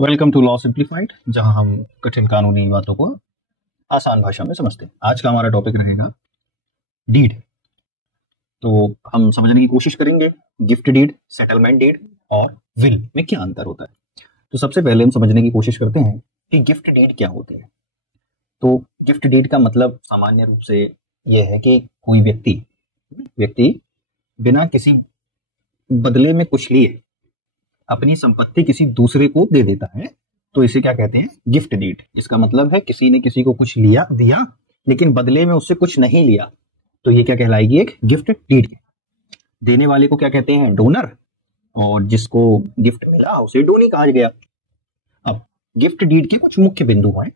Welcome to law simplified, जहां हम कठिन कानूनी बातों को आसान भाषा में समझते हैं। आज का हमारा टॉपिक रहेगा डीड। तो हम समझने की कोशिश करेंगे गिफ्ट डीड, सेटलमेंट डीड और विल में क्या अंतर होता है। तो सबसे पहले हम समझने की कोशिश करते हैं कि गिफ्ट डीड क्या होती है। तो गिफ्ट डीड का मतलब सामान्य रूप से यह है कि कोई व्यक्ति बिना किसी बदले में कुछ लिए अपनी संपत्ति किसी दूसरे को दे देता है, तो इसे क्या कहते हैं? Gift deed. इसका मतलब है किसी ने किसी को कुछ दिया लेकिन बदले में उससे कुछ नहीं लिया, तो ये क्या कहलाएगी? एक गिफ्ट डीड। देने वाले को क्या कहते हैं? डोनर, और जिसको गिफ्ट मिला उसे डोनी कहा गया। अब गिफ्ट डीड के कुछ मुख्य बिंदु हैं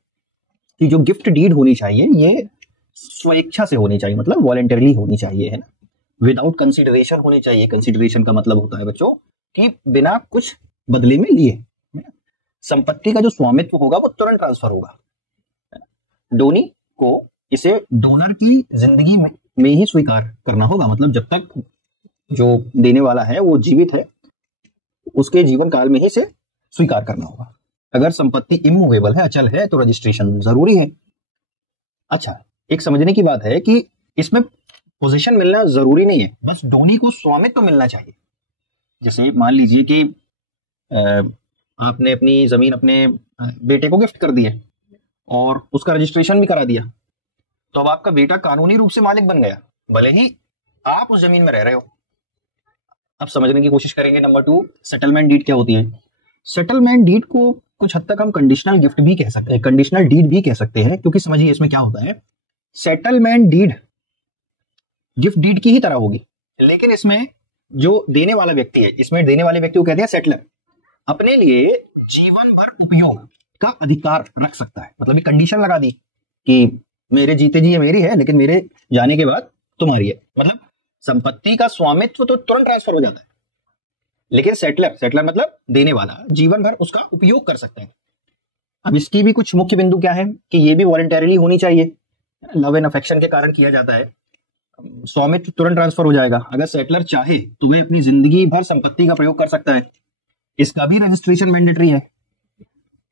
कि जो गिफ्ट डीड होनी चाहिए ये स्वेच्छा से होनी चाहिए, मतलब वॉलेंटरली होनी चाहिए, है ना। विदाउट कंसिडरेशन होनी चाहिए। कंसिडरेशन का मतलब होता है बच्चों कि बिना कुछ बदले में लिए। संपत्ति का जो स्वामित्व होगा वो तुरंत ट्रांसफर होगा। डोनी को इसे डोनर की जिंदगी में ही स्वीकार करना होगा, मतलब जब तक जो देने वाला है वो जीवित है उसके जीवन काल में ही इसे स्वीकार करना होगा। अगर संपत्ति इमूवेबल है, अचल है, तो रजिस्ट्रेशन जरूरी है। अच्छा, एक समझने की बात है कि इसमें पोजीशन मिलना जरूरी नहीं है, बस डोनी को स्वामित्व मिलना चाहिए। जैसे मान लीजिए कि आपने अपनी जमीन अपने बेटे को गिफ्ट कर दी है और उसका रजिस्ट्रेशन भी करा दिया, तो अब आपका बेटा कानूनी रूप से मालिक बन गया, भले ही आप उस जमीन में रह रहे हो। अब समझने की कोशिश करेंगे। नंबर 2, सेटलमेंट डीड क्या होती है? सेटलमेंट डीड को कुछ हद तक हम कंडीशनल गिफ्ट भी कह सकते हैं, कंडीशनल डीड भी कह सकते हैं, क्योंकि समझिए इसमें क्या होता है। सेटलमेंट डीड गिफ्ट डीड की ही तरह होगी, लेकिन इसमें जो देने वाला व्यक्ति है, इसमें देने वाले व्यक्ति को कहते हैं सेटलर, अपने लिए जीवन भर उपयोग का अधिकार रख सकता है। मतलब एक कंडीशन लगा दी कि मेरे जीते जी ये मेरी है, लेकिन मेरे जाने के बाद तुम्हारी है। मतलब संपत्ति का स्वामित्व तो तुरंत ट्रांसफर हो जाता है, लेकिन सेटलर मतलब देने वाला जीवन भर उसका उपयोग कर सकते हैं। अब इसकी भी कुछ मुख्य बिंदु क्या है कि ये भी वॉलंटरीली होनी चाहिए। लव एंड अफेक्शन के कारण किया जाता है, स्वामित्व तुरंत ट्रांसफर हो जाएगा। अगर सेटलर चाहे तो वह अपनी जिंदगी भर संपत्ति का प्रयोग कर सकता है। इसका भी रजिस्ट्रेशन मैंडेटरी है,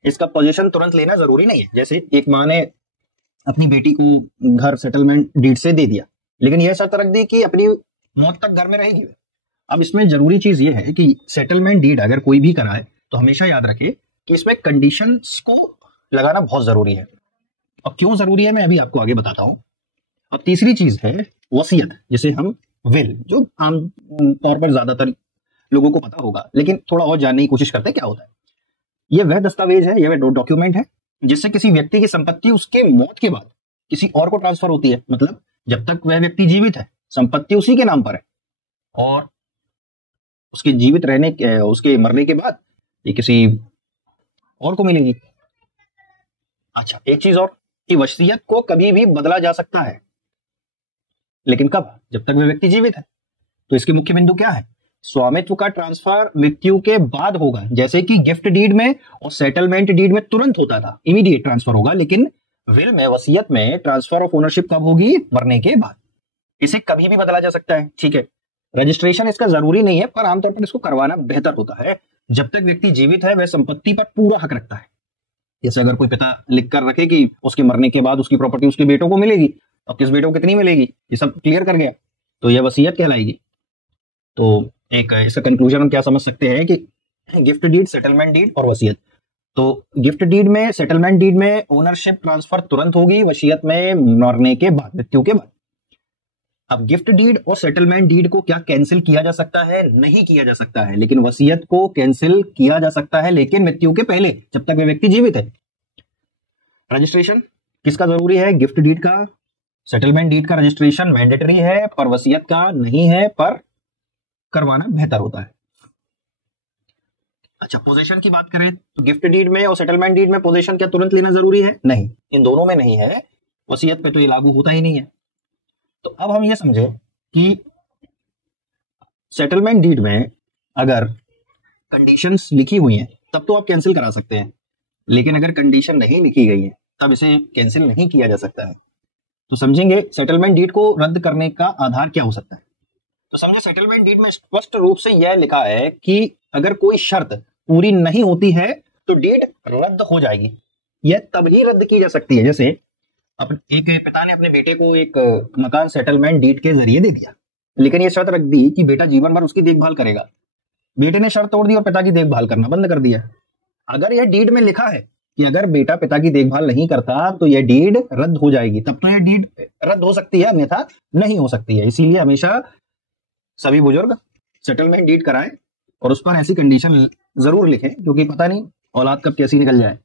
इसका पोजीशन तुरंत लेना जरूरी नहीं है। जैसे एक माँ ने अपनी बेटी को घर सेटलमेंट डीड से दे दिया, लेकिन यह शर्त रख दी कि अपनी मौत तक घर में रहेगी। अब इसमें जरूरी चीज यह है कि सेटलमेंट डीड अगर कोई भी कराए तो हमेशा याद रखे कि इसमें कंडीशंस को लगाना बहुत जरूरी है। अब क्यों जरूरी है मैं अभी आपको आगे बताता हूं। अब तीसरी चीज है वसीयत, जिसे हम विल, जो आम तौर पर ज्यादातर लोगों को पता होगा, लेकिन थोड़ा और जानने की कोशिश करते हैं क्या होता है। यह वह दस्तावेज है, यह वह डॉक्यूमेंट है जिससे किसी व्यक्ति की संपत्ति उसके मौत के बाद किसी और को ट्रांसफर होती है। मतलब जब तक वह व्यक्ति जीवित है संपत्ति उसी के नाम पर है, और उसके जीवित रहने उसके मरने के बाद ये किसी और को मिलेगी। अच्छा, एक चीज और कि वसीयत को कभी भी बदला जा सकता है, लेकिन कब? जब तक वह व्यक्ति जीवित है। तो इसके मुख्य बिंदु क्या है? स्वामित्व का ट्रांसफर मृत्यु के बाद होगा, जैसे कि गिफ्ट डीड में और सेटलमेंट डीड में तुरंत होता था, इमीडिएट ट्रांसफर होगा, लेकिन विल में, वसीयत में ट्रांसफर ऑफ ओनरशिप कब होगी? मरने के बाद। इसे कभी भी बदला जा सकता है, ठीक है। रजिस्ट्रेशन इसका जरूरी नहीं है, पर आमतौर पर इसको करवाना बेहतर होता है। जब तक व्यक्ति जीवित है वह संपत्ति पर पूरा हक रखता है। जैसे अगर कोई पिता लिख कर रखे कि उसके मरने के बाद उसकी प्रॉपर्टी उसके बेटों को मिलेगी, अब किस बेटों को कितनी मिलेगी, ये सब क्लियर कर गया, तो यह वसीयत कहलाएगी। तो एक इसका कंक्लूजन हम क्या समझ सकते हैं कि गिफ्ट डीड, सेटलमेंट डीड और वसीयत। तो गिफ्ट डीड में, सेटलमेंट डीड में ओनरशिप ट्रांसफर तुरंत होगी, वसीयत में मरने के बाद, मृत्यु के बाद। अब गिफ्ट डीड और सेटलमेंट डीड को क्या कैंसिल किया जा सकता है? नहीं किया जा सकता है, लेकिन वसीयत को कैंसिल किया जा सकता है, लेकिन मृत्यु के पहले, जब तक वह व्यक्ति जीवित है। रजिस्ट्रेशन किसका जरूरी है? गिफ्ट डीड का। सेटलमेंट डीड का रजिस्ट्रेशन मैंडेटरी है, पर वसीयत का नहीं है, पर करवाना बेहतर होता है। अच्छा, पोजीशन की बात करें तो गिफ्ट डीड में और सेटलमेंट डीड में पोजीशन क्या तुरंत लेना जरूरी है? नहीं, इन दोनों में नहीं है। वसीयत पे तो ये लागू होता ही नहीं है। तो अब हम ये समझे कि सेटलमेंट डीड में अगर कंडीशंस लिखी हुई हैं तब तो आप कैंसिल करा सकते हैं, लेकिन अगर कंडीशन नहीं लिखी गई है तब इसे कैंसिल नहीं किया जा सकता है। तो समझेंगे सेटलमेंट डीड को रद्द करने का आधार क्या हो सकता है। तो समझे, सेटलमेंट डीड में स्पष्ट रूप से यह लिखा है कि अगर कोई शर्त पूरी नहीं होती है तो डीड रद्द हो जाएगी। यह तभी रद्द की जा सकती है, जैसे एक पिता ने अपने बेटे को एक मकान सेटलमेंट डीड के जरिए दे दिया, लेकिन ये शर्त रख दी कि बेटा जीवन भर उसकी देखभाल करेगा। बेटे ने शर्त तोड़ दी और पिता की देखभाल करना बंद कर दिया। अगर यह डीड में लिखा है कि अगर बेटा पिता की देखभाल नहीं करता तो यह डीड रद्द हो जाएगी, तब तो यह डीड रद्द हो सकती है, अन्यथा नहीं हो सकती है। इसीलिए हमेशा सभी बुजुर्ग सेटलमेंट डीड कराएं और उस पर ऐसी कंडीशन जरूर लिखें, क्योंकि पता नहीं औलाद कब कैसी निकल जाए।